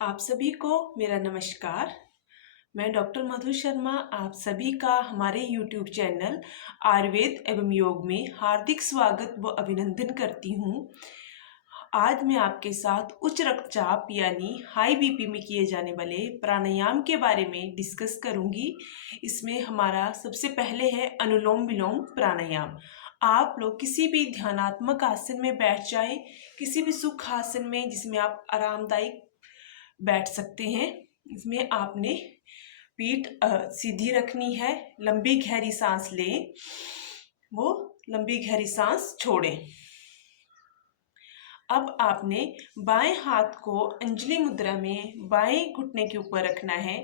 आप सभी को मेरा नमस्कार। मैं डॉक्टर मधु शर्मा आप सभी का हमारे YouTube चैनल आयुर्वेद एवं योग में हार्दिक स्वागत व अभिनंदन करती हूँ। आज मैं आपके साथ उच्च रक्तचाप यानी हाई बीपी में किए जाने वाले प्राणायाम के बारे में डिस्कस करूँगी। इसमें हमारा सबसे पहले है अनुलोम विलोम प्राणायाम। आप लोग किसी भी ध्यानात्मक आसन में बैठ जाएं, किसी भी सुख आसन में जिसमें आप आरामदायक बैठ सकते हैं। इसमें आपने पीठ सीधी रखनी है, लंबी गहरी सांस लें, वो लंबी गहरी सांस छोड़ें। अब आपने बाएं हाथ को अंजलि मुद्रा में बाएं घुटने के ऊपर रखना है,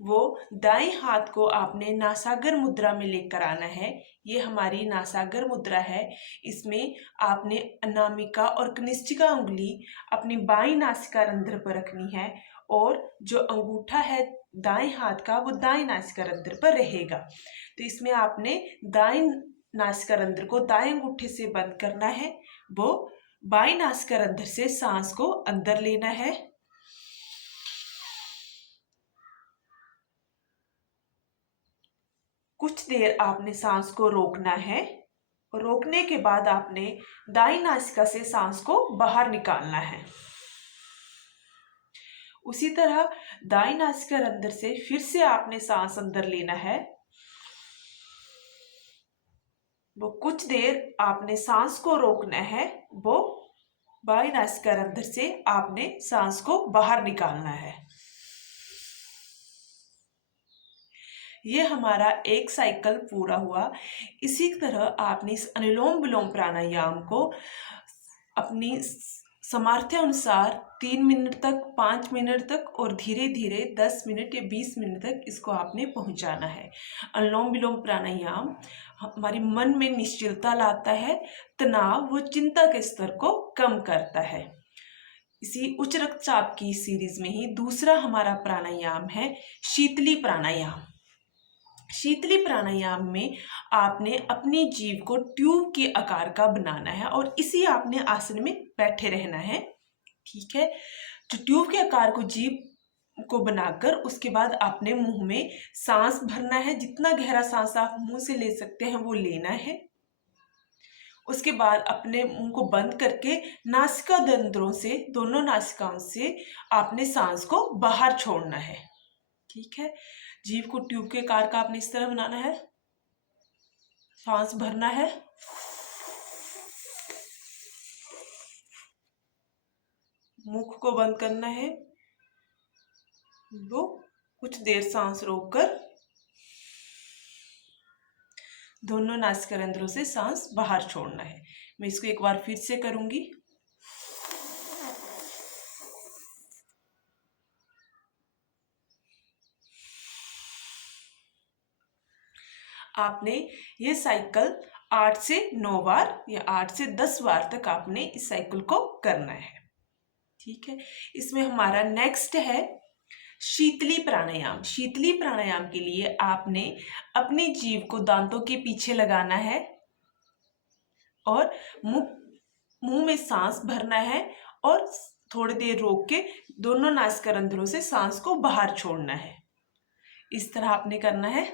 वो दाएं हाथ को आपने नासागर मुद्रा में लेकर आना है। ये हमारी नासागर मुद्रा है। इसमें आपने अनामिका और कनिष्ठिका उंगली अपनी बाईं नासिका रंध्र पर रखनी है और जो अंगूठा है दाएं हाथ का वो दाएं नासिका रंध्र पर रहेगा। तो इसमें आपने दाएं नासिका रंध्र को दाएं अंगूठे से बंद करना है, वो बाईं नासिका रंध्र से सांस को अंदर लेना है। कुछ देर आपने सांस को रोकना है और रोकने के बाद आपने दाईं नासिका से सांस को बाहर निकालना है। उसी तरह दाईं नासिका रंध्र से फिर से आपने सांस अंदर लेना है। वो कुछ देर आपने सांस को रोकना है, वो बाईं नासिका रंध्र से आपने सांस को बाहर निकालना है। ये हमारा एक साइकिल पूरा हुआ। इसी तरह आपने इस अनुलोम विलोम प्राणायाम को अपनी सामर्थ्य अनुसार 3 मिनट तक, 5 मिनट तक और धीरे धीरे 10 मिनट या 20 मिनट तक इसको आपने पहुंचाना है। अनुलोम विलोम प्राणायाम हमारे मन में निश्चलता लाता है, तनाव व चिंता के स्तर को कम करता है। इसी उच्च रक्तचाप की सीरीज में ही दूसरा हमारा प्राणायाम है शीतली प्राणायाम। शीतली प्राणायाम में आपने अपनी जीभ को ट्यूब के आकार का बनाना है और इसी आपने आसन में बैठे रहना है। ठीक है, जो ट्यूब के आकार को जीभ को बनाकर उसके बाद आपने मुंह में सांस भरना है। जितना गहरा सांस आप मुंह से ले सकते हैं वो लेना है। उसके बाद अपने मुंह को बंद करके नासिका रंध्रों से, दोनों नासिकाओं से आपने सांस को बाहर छोड़ना है। ठीक है, जीभ को ट्यूब के आकार का आपने इस तरह बनाना है, सांस भरना है, मुख को बंद करना है, वो कुछ देर सांस रोककर दोनों नासिका रंध्रों से सांस बाहर छोड़ना है। मैं इसको एक बार फिर से करूंगी। आपने ये साइकिल 8 से 9 बार या 8 से 10 बार तक आपने इस साइकिल को करना है। ठीक है, इसमें हमारा नेक्स्ट है शीतली प्राणायाम। शीतली प्राणायाम के लिए आपने अपनी जीभ को दांतों के पीछे लगाना है और मुंह में सांस भरना है और थोड़ी देर रोक के दोनों नासिका रंध्रों से सांस को बाहर छोड़ना है। इस तरह आपने करना है।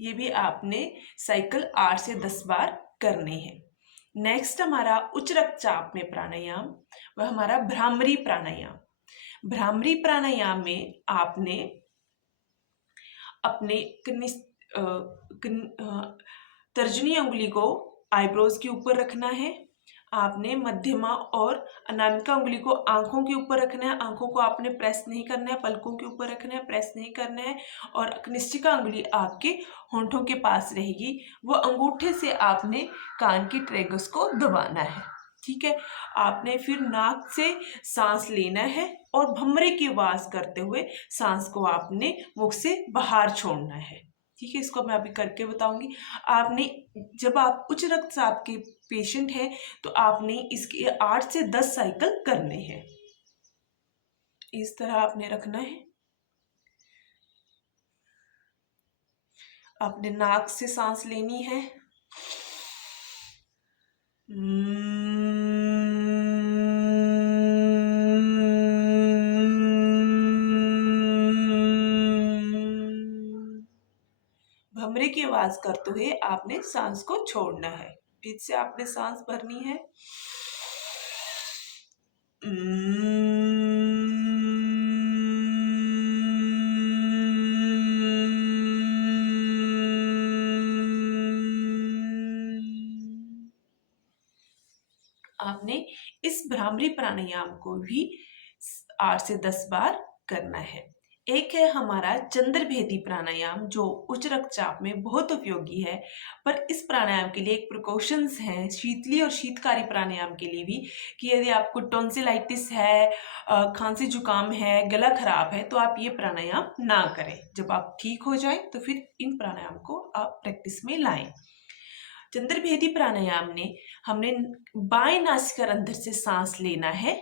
ये भी आपने साइकिल 8 से 10 बार करने हैं। नेक्स्ट हमारा उच्च रक्तचाप में प्राणायाम, वह हमारा भ्रामरी प्राणायाम। भ्रामरी प्राणायाम में आपने अपने तर्जनी उंगली को आईब्रोज के ऊपर रखना है। आपने मध्यमा और अनामिका उंगली को आंखों के ऊपर रखना है। आंखों को आपने प्रेस नहीं करना है, पलकों के ऊपर रखना है, प्रेस नहीं करना है। और कनिष्ठिका उंगली आपके होंठों के पास रहेगी। वो अंगूठे से आपने कान की ट्रेगस को दबाना है। ठीक है, आपने फिर नाक से सांस लेना है और भमरे की आवाज करते हुए सांस को आपने मुख से बाहर छोड़ना है। ठीक है, इसको मैं अभी करके बताऊंगी। आपने जब आप उच्च रक्तचाप के पेशेंट हैं तो आपने इसके 8 से 10 साइकिल करने हैं। इस तरह आपने रखना है। आपने नाक से सांस लेनी है। भमरे की आवाज करते हुए आपने सांस को छोड़ना है। फिर से आपने सांस भरनी है। आपने इस भ्रामरी प्राणायाम को भी 8 से 10 बार करना है। एक है हमारा चंद्रभेदी प्राणायाम, जो उच्च रक्तचाप में बहुत उपयोगी है। पर इस प्राणायाम के लिए एक प्रिकॉशंस हैं, शीतली और शीतकारी प्राणायाम के लिए भी, कि यदि आपको टॉन्सिलाइटिस है, खांसी जुकाम है, गला खराब है, तो आप ये प्राणायाम ना करें। जब आप ठीक हो जाएं तो फिर इन प्राणायाम को आप प्रैक्टिस में लाएं। चंद्रभेदी प्राणायाम ने हमने बाएं नासिकारंध्र से सांस लेना है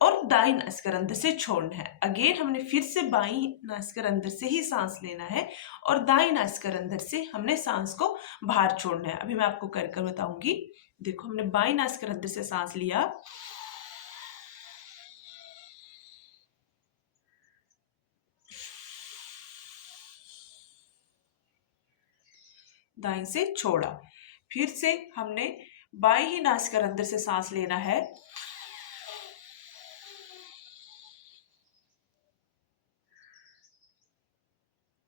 और दाएं नासिकारंध्र से छोड़ना है। अगेन हमने फिर से बाएं नासिकारंध्र से ही सांस लेना है और दाएं नासिकारंध्र से हमने सांस को बाहर छोड़ना है। अभी मैं आपको कर कर बताऊंगी। देखो, हमने बाएं नासिकारंध्र से सांस लिया, दाएं से छोड़ा, फिर से हमने बाएं ही नासिकारंध्र से सांस लेना है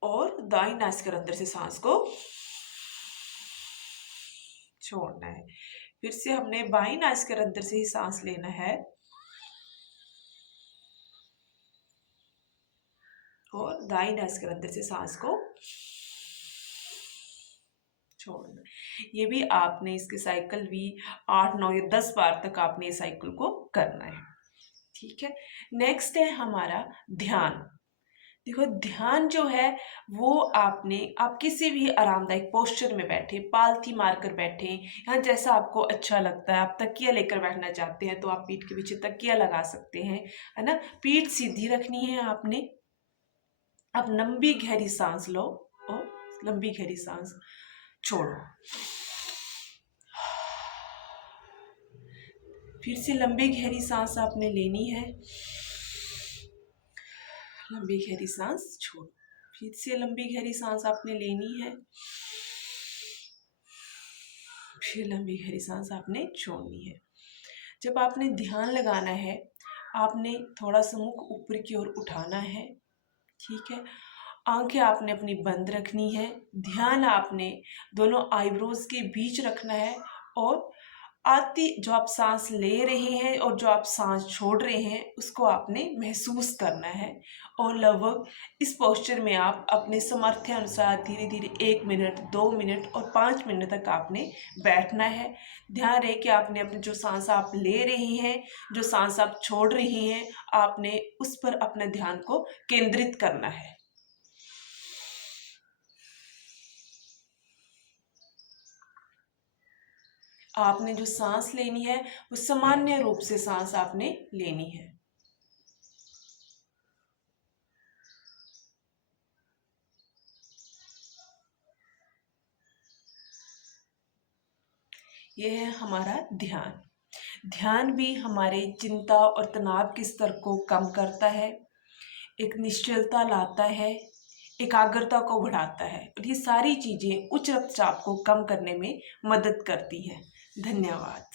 और दाएं नासिकारंध्र से सांस को छोड़ना है। फिर से हमने बाएं नासिकारंध्र से ही सांस लेना है और दाएं नासिकारंध्र से सांस को छोड़ना। ये भी आपने इसके साइकिल भी 8, 9 या 10 बार तक आपने इस साइकिल को करना है। ठीक है। नेक्स्ट है हमारा ध्यान। देखो, ध्यान जो है वो आप किसी भी आरामदायक पोस्चर में बैठे, पालथी मारकर बैठे, या जैसा आपको अच्छा लगता है। आप तकिया लेकर बैठना चाहते हैं तो आप पीठ के पीछे तकिया लगा सकते हैं, है ना। पीठ सीधी रखनी है आपने। आप लंबी गहरी सांस लो और लंबी गहरी सांस छोड़ो। फिर से लंबी गहरी सांस आपने लेनी है, लंबी गहरी सांस छोड़ो। फिर से लंबी गहरी सांस आपने लेनी है, फिर लंबी गहरी सांस आपने छोड़नी है। जब आपने ध्यान लगाना है, आपने थोड़ा सा मुख ऊपर की ओर उठाना है। ठीक है। आंखें आपने अपनी बंद रखनी है। ध्यान आपने दोनों आईब्रोज के बीच रखना है और जो आप सांस ले रहे हैं और जो आप सांस छोड़ रहे हैं उसको आपने महसूस करना है। और लगभग इस पोस्चर में आप अपने सामर्थ्य अनुसार धीरे धीरे 1 मिनट, 2 मिनट और 5 मिनट तक आपने बैठना है। ध्यान रहे कि आपने अपनी जो सांस आप ले रहे हैं, जो सांस आप छोड़ रहे हैं, आपने उस पर अपने ध्यान को केंद्रित करना है। आपने जो सांस लेनी है वो सामान्य रूप से सांस आपने लेनी है। यह है हमारा ध्यान। ध्यान भी हमारे चिंता और तनाव के स्तर को कम करता है, एक निश्चलता लाता है, एकाग्रता को बढ़ाता है और ये सारी चीज़ें उच्च रक्तचाप को कम करने में मदद करती हैं। धन्यवाद।